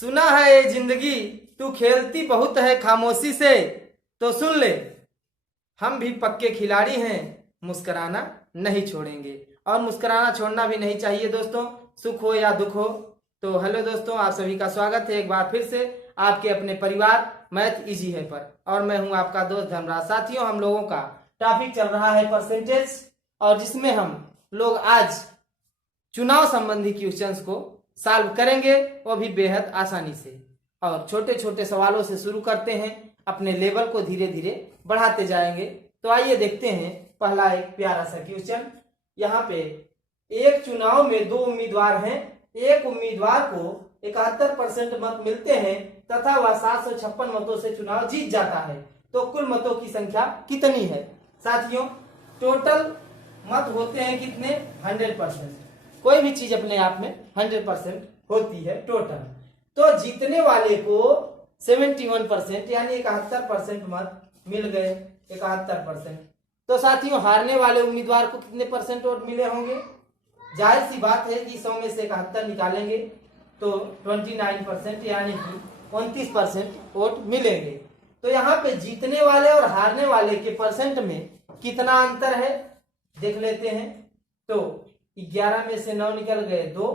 सुना है ये जिंदगी तू खेलती बहुत है खामोशी से, तो सुन ले हम भी पक्के खिलाड़ी हैं, मुस्कुराना नहीं छोड़ेंगे और मुस्कुराना छोड़ना भी नहीं चाहिए दोस्तों, सुख हो या दुख हो। तो हेलो दोस्तों, आप सभी का स्वागत है एक बार फिर से आपके अपने परिवार मैथ इजी है पर, और मैं हूं आपका दोस्त धर्मराज। साथियों, हम लोगों का टॉपिक चल रहा है परसेंटेज, और जिसमें हम लोग आज चुनाव संबंधी क्वेश्चंस को सॉल्व करेंगे, वो भी बेहद आसानी से। और छोटे छोटे सवालों से शुरू करते हैं, अपने लेवल को धीरे धीरे बढ़ाते जाएंगे। तो आइए देखते हैं पहला एक प्यारा सा क्वेश्चन। यहाँ पे एक चुनाव में दो उम्मीदवार हैं, एक उम्मीदवार को 71% मत मिलते हैं तथा वह 756 मतों से चुनाव जीत जाता है, तो कुल मतों की संख्या कितनी है? साथियों, टोटल मत होते हैं कितने? 100%। कोई भी चीज अपने आप में 100% होती है टोटल। तो जीतने वाले को 71% यानी 71% मत मिल गए, 71%। तो साथियों, हारने वाले उम्मीदवार को कितने परसेंट वोट मिले होंगे? जाहिर सी बात है कि 100 में से 71 निकालेंगे तो 29% यानी कि 29% वोट मिलेंगे। तो यहाँ पे जीतने वाले और हारने वाले के परसेंट में कितना अंतर है देख लेते हैं। तो 11 में से 9 निकल गए 2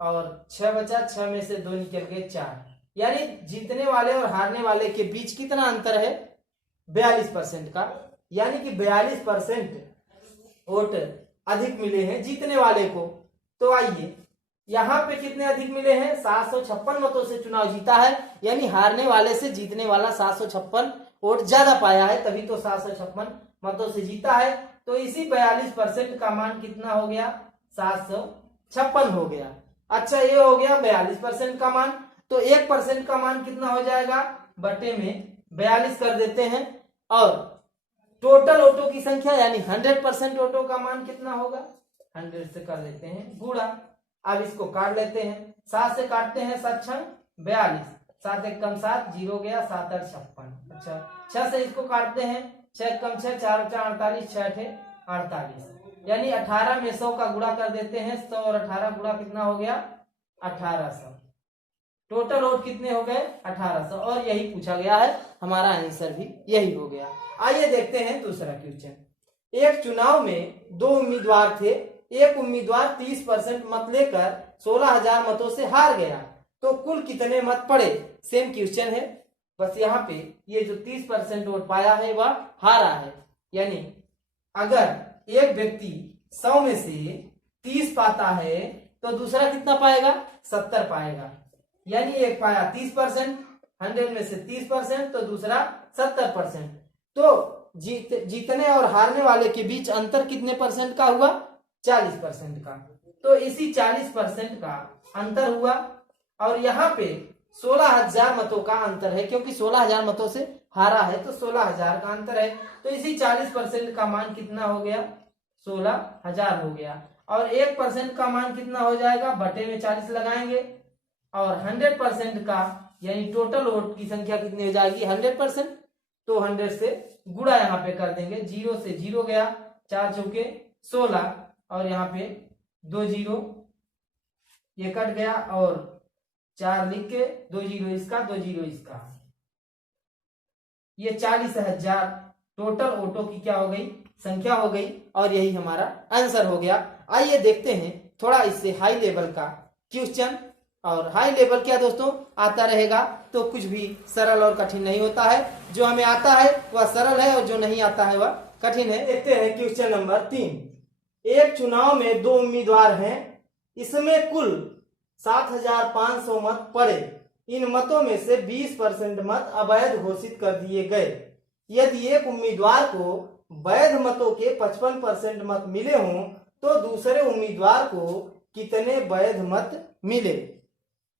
और 6 बचा, 6 में से 2 निकल गए 4, यानी जीतने वाले और हारने वाले के बीच कितना अंतर है? 42% का, यानी कि 42% वोट अधिक मिले हैं जीतने वाले को। तो आइए, यहाँ पे कितने अधिक मिले हैं? 756 मतों से चुनाव जीता है, यानी हारने वाले से जीतने वाला 756 वोट ज्यादा पाया है, तभी तो 756 मतों से जीता है। तो इसी 42% का मान कितना हो गया? 756 हो गया। अच्छा, ये हो गया 42% का मान। तो 1% का मान कितना हो जाएगा? बटे में 42 कर देते हैं, और टोटल वोटों की संख्या यानी 100% वोटों का मान कितना होगा? 100 से कर देते हैं गुणा। अब इसको काट लेते हैं, 7 से काटते हैं 7 6 42, 7 1 कम 7, 0 गया, 7 8 56। अच्छा, 6 से इसको काटते हैं, 6 कम 6, 4 4 48, 6 8 48, यानी 18 में 100 का गुणा कर देते हैं। 100 और 18 गुणा कितना हो गया? 1800। टोटल वोट कितने हो गए? 1800, और यही पूछा गया है, हमारा आंसर भी यही हो गया। आइए देखते हैं दूसरा क्वेश्चन। एक चुनाव में दो उम्मीदवार थे, एक उम्मीदवार 30% मत लेकर 16,000 मतों से हार गया, तो कुल कितने मत पड़े? सेम क्वेश्चन है, बस यहाँ पे ये जो 30% वोट पाया है वह हारा है। यानी अगर एक व्यक्ति 100 में से 30 पाता है तो दूसरा कितना पाएगा? 70 पाएगा। यानी एक पाया 30%, 100 में से 30%, तो दूसरा 70%। तो जीतने और हारने वाले के बीच अंतर कितने परसेंट का हुआ? 40% का। तो इसी 40% का अंतर हुआ, और यहाँ पे 16,000 मतों का अंतर है, क्योंकि 16,000 मतों से हारा है तो 16,000 का अंतर है। तो इसी 40% का मान कितना हो गया? 16,000 हो गया। और 1% का मान कितना हो जाएगा? बटे में 40 लगाएंगे, और 100% का यानी टोटल वोट की संख्या कितनी हो जाएगी? 100%। तो 100 से गुणा यहाँ पे कर देंगे, 0 से 0 गया, 4 चौके 16, और यहाँ पे 2 0 ये कट गया, और 4 लिख के 2 0 इसका, 2 0 इसका, ये 40,000 टोटल वोटों की क्या हो गई? संख्या हो गई, और यही हमारा आंसर हो गया। आइए देखते हैं थोड़ा इससे हाई लेवल का क्वेश्चन। और हाई लेवल क्या दोस्तों? आता रहेगा तो कुछ भी सरल और कठिन नहीं होता है, जो हमें आता है वह सरल है और जो नहीं आता है वह कठिन है। देखते हैं क्वेश्चन नंबर 3। एक चुनाव में दो उम्मीदवार हैं, इसमें कुल 7,500 मत पड़े, इन मतों में से 20% मत अवैध घोषित कर दिए गए। यदि एक उम्मीदवार को वैध मतों के 55% मत मिले हों तो दूसरे उम्मीदवार को कितने वैध मत मिले?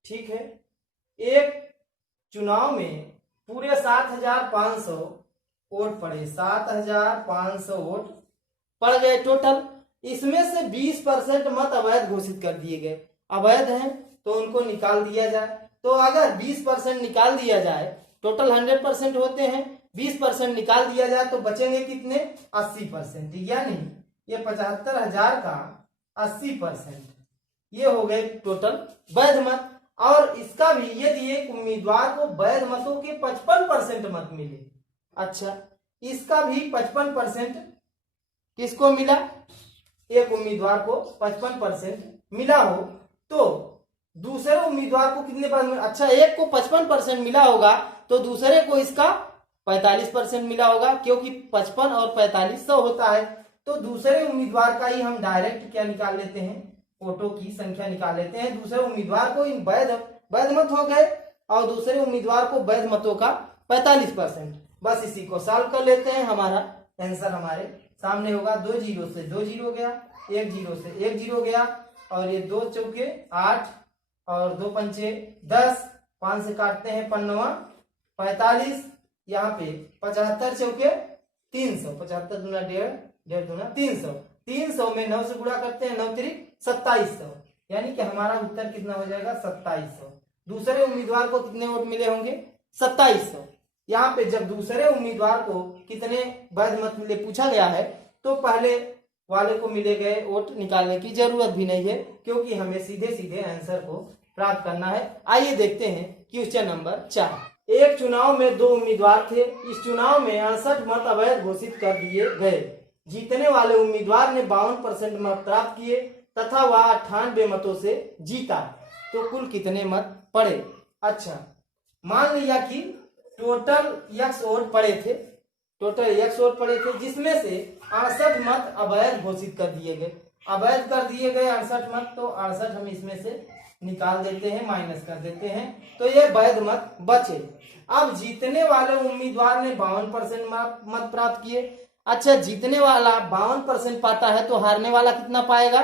ठीक है, एक चुनाव में पूरे 7,500 वोट पड़े, 7,500 वोट पड़ गए टोटल। इसमें से 20% मत अवैध घोषित कर दिए गए, अवैध हैं तो उनको निकाल दिया जाए। तो अगर 20% निकाल दिया जाए, टोटल 100% होते हैं, 20% निकाल दिया जाए तो बचेंगे कितने? 80%, यानी ये 75,000 का 80%, ये हो गए टोटल वैध मत। और इसका भी यदि एक उम्मीदवार को वैध मतों के 55% मत मिले, अच्छा इसका भी 55% किसको मिला, एक उम्मीदवार को 55% मिला हो तो दूसरे उम्मीदवार को कितने परसेंट, अच्छा एक को 55% मिला होगा तो दूसरे को इसका 45% मिला होगा, क्योंकि 55 और 45 100 होता है। तो दूसरे उम्मीदवार का ही हम डायरेक्ट क्या निकाल लेते हैं, वोटों की संख्या निकाल लेते हैं। दूसरे उम्मीदवार को इन वैध मत हो गए और दूसरे उम्मीदवार को वैध मतों का 45%। बस इसी को सॉल्व कर लेते हैं, हमारा आंसर हमारे सामने होगा। 2 जीरो से 2 जीरो गया, 1 जीरो से 1 जीरो गया, और ये 2 चौके 8 और 2 पंचे 10, 5 से काटते हैं 5 45, यहाँ पे 75 चौके 300, 75 दूना 1.5, 1.5 दूना 300, 300 में 9 से गुणा करते हैं, 9 3 2700, यानी कि हमारा उत्तर कितना हो जाएगा 2700। दूसरे उम्मीदवार को कितने वोट मिले होंगे 2700। यहाँ पे जब दूसरे उम्मीदवार को कितने वैध मत मिले पूछा गया है तो पहले वाले को मिले गए वोट निकालने की जरूरत भी नहीं है, क्योंकि हमें सीधे सीधे आंसर को प्राप्त करना है। आइए देखते हैं क्वेश्चन नंबर 4। एक चुनाव में 2 उम्मीदवार थे। इस चुनाव में 68 मत अवैध घोषित कर दिए गए। जीतने वाले उम्मीदवार ने 52% मत प्राप्त किए तथा वह 98 मतों से जीता, तो कुल कितने मत पड़े। अच्छा मान लिया कि टोटल x वोट पड़े थे, जिसमें से 68 मत अवैध घोषित कर दिए गए। अवैध कर दिए गए 68 मत, तो 68 हम इसमें से निकाल देते हैं, माइनस कर देते हैं, तो ये वैध मत बचे। अब जीतने वाले उम्मीदवार ने 52% मत प्राप्त किए। अच्छा जीतने वाला 52% पाता है तो हारने वाला कितना पाएगा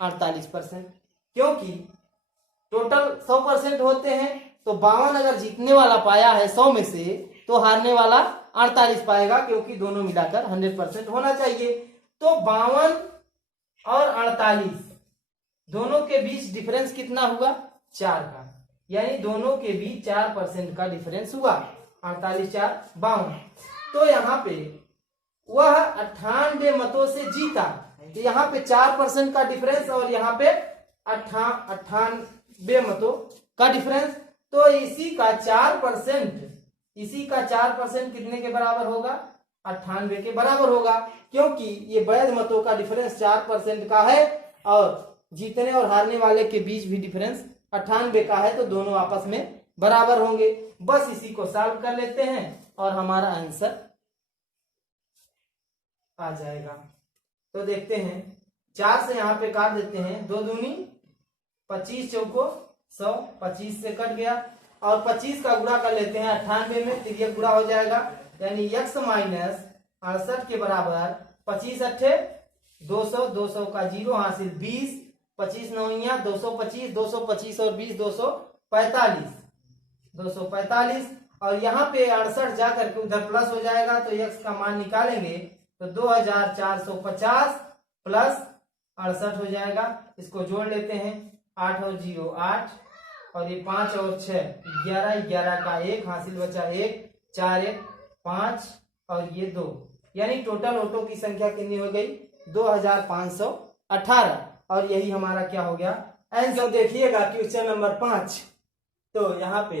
48%, क्योंकि टोटल 100% होते हैं, तो 52 अगर जीतने वाला पाया है 100 में से तो हारने वाला 48 पाएगा, क्योंकि दोनों मिलाकर 100% होना चाहिए। तो 52 और 48 दोनों के बीच डिफरेंस कितना हुआ 4 का, यानी दोनों के बीच 4% का डिफरेंस हुआ। 48 4 52, तो यहाँ पे वह 98 मतों से जीता। तो यहाँ पे 4% का डिफरेंस और यहाँ पे 98 मतों का डिफरेंस, तो इसी का 4% कितने के बराबर होगा 98 के बराबर होगा, क्योंकि ये वैध मतों का डिफरेंस 4% का है और जीतने और हारने वाले के बीच भी डिफरेंस 98 का है, तो दोनों आपस में बराबर होंगे। बस इसी को सॉल्व कर लेते हैं और हमारा आंसर आ जाएगा। तो देखते हैं 4 से यहाँ पे काट देते हैं, 2 दूनी 25 चौको 100, 25 से कट गया और 25 का गुणा कर लेते हैं 98 में, तो ये गुणा हो जाएगा, यानी x माइनस 68 के बराबर 25 अट्ठे 200, 200 का 0 हासिल 20, 25 नौइया 225, 225 और 20 245, और यहाँ पे 68 जाकर के उधर प्लस हो जाएगा, तो x का मान निकालेंगे तो 2450 प्लस 68 हो जाएगा। इसको जोड़ लेते हैं, 8 और 0 8, और ये 5 और 6 11, 11 का 1 हासिल बचा 1, 4 1 5 और ये 2, यानी टोटल वोटों की संख्या कितनी हो गई 2518, और यही हमारा क्या हो गया आंसर। देखिएगा क्वेश्चन नंबर 5। तो यहाँ पे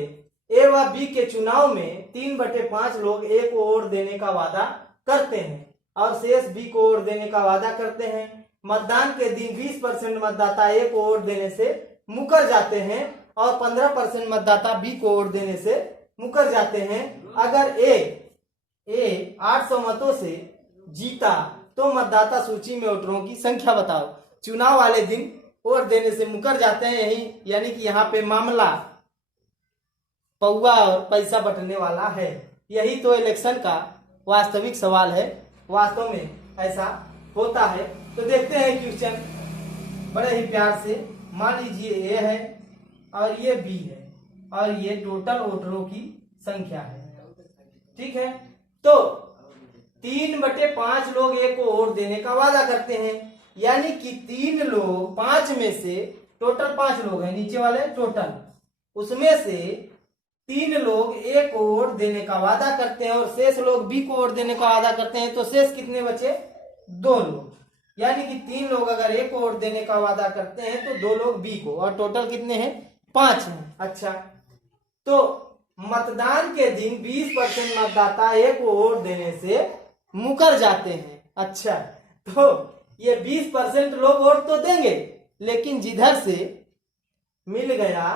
ए व बी के चुनाव में 3/5 लोग ए को वोट देने का वादा करते हैं और शेष बी को वोट देने का वादा करते हैं। मतदान के दिन 20% मतदाता ए को वोट देने से मुकर जाते हैं और 15% मतदाता बी को वोट देने से मुकर जाते हैं। अगर ए 800 मतों से जीता तो मतदाता सूची में वोटरों की संख्या बताओ। चुनाव वाले दिन वोट देने से मुकर जाते हैं, यही यानी कि यहाँ पे मामला पौवा और पैसा बटने वाला है। यही तो इलेक्शन का वास्तविक सवाल है, वास्तव में ऐसा होता है। तो देखते हैं क्वेश्चन बड़े ही प्यार से। मान लीजिए ए है और ये बी है और ये टोटल वोटरों की संख्या है, ठीक है। तो 3/5 लोग ए को वोट देने का वादा करते हैं, यानी कि 3 लोग 5 में से टोटल 5 लोग हैं नीचे वाले टोटल, उसमें से 3 लोग ए को वोट देने का वादा करते हैं और शेष लोग बी को वोट देने का वादा करते हैं। तो शेष कितने बचे 2 लोग, यानी कि 3 लोग अगर ए को वोट देने का वादा करते हैं तो 2 लोग बी को, और टोटल कितने हैं 5 हैं। अच्छा, तो मतदान के दिन 20% मतदाता एक को वोट देने से मुकर जाते हैं। अच्छा, तो ये 20% लोग वोट तो देंगे, लेकिन जिधर से मिल गया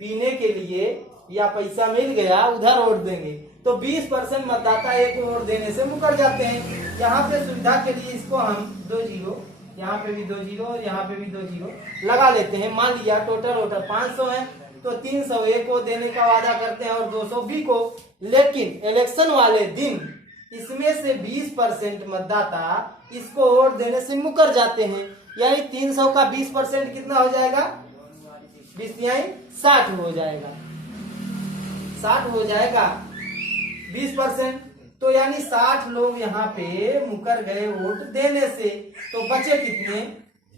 पीने के लिए या पैसा मिल गया उधर वोट देंगे। तो 20% मतदाता एक को वोट देने से मुकर जाते हैं। यहाँ पे सुविधा के लिए इसको हम 2 जीरो, यहाँ पे भी 2 जीरो और यहाँ पे भी 2 जीरो लगा लेते हैं। मान लिया टोटल वोटर 500 है, तो 300 ए को देने का वादा करते हैं और 200 बी को। लेकिन इलेक्शन वाले दिन इसमें से 20% मतदाता इसको वोट देने से मुकर जाते हैं। यानी 300 का 20% कितना हो जाएगा? 60 हो जाएगा। 60 हो जाएगा 20%, तो यानी 60 लोग यहाँ पे मुकर गए वोट देने से। तो बचे कितने?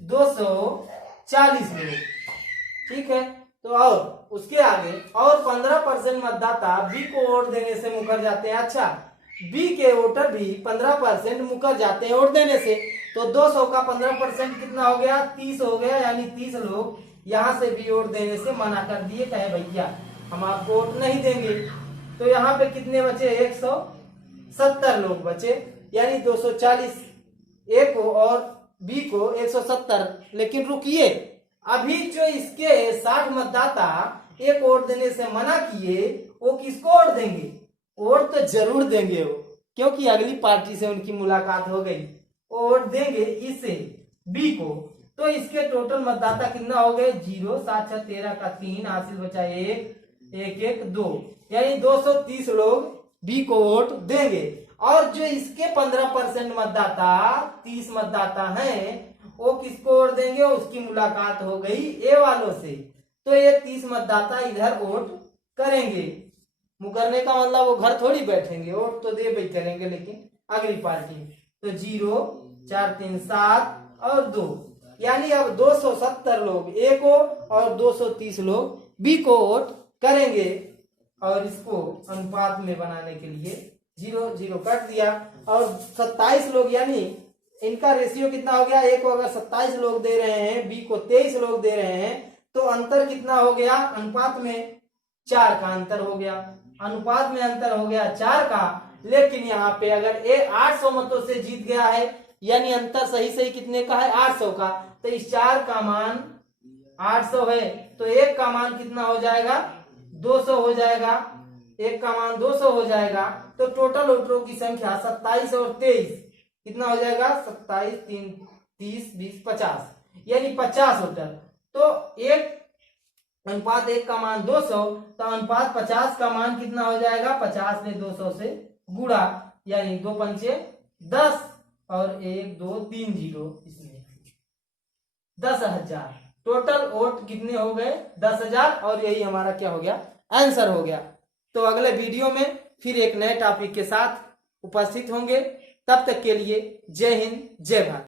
240 लोग। ठीक है, तो और उसके आगे और 15% मतदाता बी को वोट देने से मुकर जाते हैं। अच्छा, बी के वोटर भी 15% मुकर जाते हैं वोट देने से। तो 200 का 15% कितना हो गया? 30 हो गया। यानी 30 लोग यहाँ से भी वोट देने से मना कर दिए, कहे भैया हम आपको वोट नहीं देंगे। तो यहाँ पे कितने बचे? 170 लोग बचे। यानी 240 ए को और बी को 170। लेकिन रुकिए, अभी जो इसके 60 मतदाता एक वोट देने से मना किए, वो किसको वोट देंगे? वोट तो जरूर देंगे वो, क्योंकि अगली पार्टी से उनकी मुलाकात हो गई। वोट देंगे इसे बी को। तो इसके टोटल मतदाता कितना हो गए? 0, 7, 6, 13 का 3, हासिल बचा 1, 1, 1, 2। यानी 230 लोग बी को वोट देंगे। और जो इसके 15% मतदाता 30 मतदाता हैं, वो किसको वोट देंगे? उसकी मुलाकात हो गई ए वालों से, तो ये 30 मतदाता इधर वोट करेंगे। मुकरने का मतलब वो घर थोड़ी बैठेंगे, वोट तो दे भाई करेंगे, लेकिन अगली पार्टी। तो 0, 4, 3, 7 और 2, यानी अब 270 लोग ए को और 230 लोग बी को वोट करेंगे। और इसको अनुपात में बनाने के लिए 0, 0 कट दिया। और 27 लोग, यानी इनका रेशियो कितना हो गया? ए को अगर 27 लोग दे रहे हैं, बी को 23 लोग दे रहे हैं, तो अंतर कितना हो गया? अनुपात में 4 का अंतर हो गया। अनुपात में अंतर हो गया 4 का। लेकिन यहाँ पे अगर ए 800 मतों से जीत गया है, यानी अंतर सही सही कितने का है? 800 का। तो इस 4 का मान 800 है, तो 1 का मान कितना हो जाएगा? 200 हो जाएगा। 1 का मान 200 हो जाएगा। तो टोटल वोटरों की संख्या 27 और 23 कितना हो जाएगा? 27, 3, 30, 20, 50, यानी 50 वोटर। तो 1 अनुपात 1 का मान 200, तो अनुपात 50 का मान कितना हो जाएगा? 50 ने 200 से गुणा, यानी 2 पंचे 10 और 1, 2, 3 जीरो, इसमें 10,000। टोटल वोट कितने हो गए? 10,000। और यही हमारा क्या हो गया? आंसर हो गया। तो अगले वीडियो में फिर एक नए टॉपिक के साथ उपस्थित होंगे। तब तक के लिए जय हिंद, जय भारत।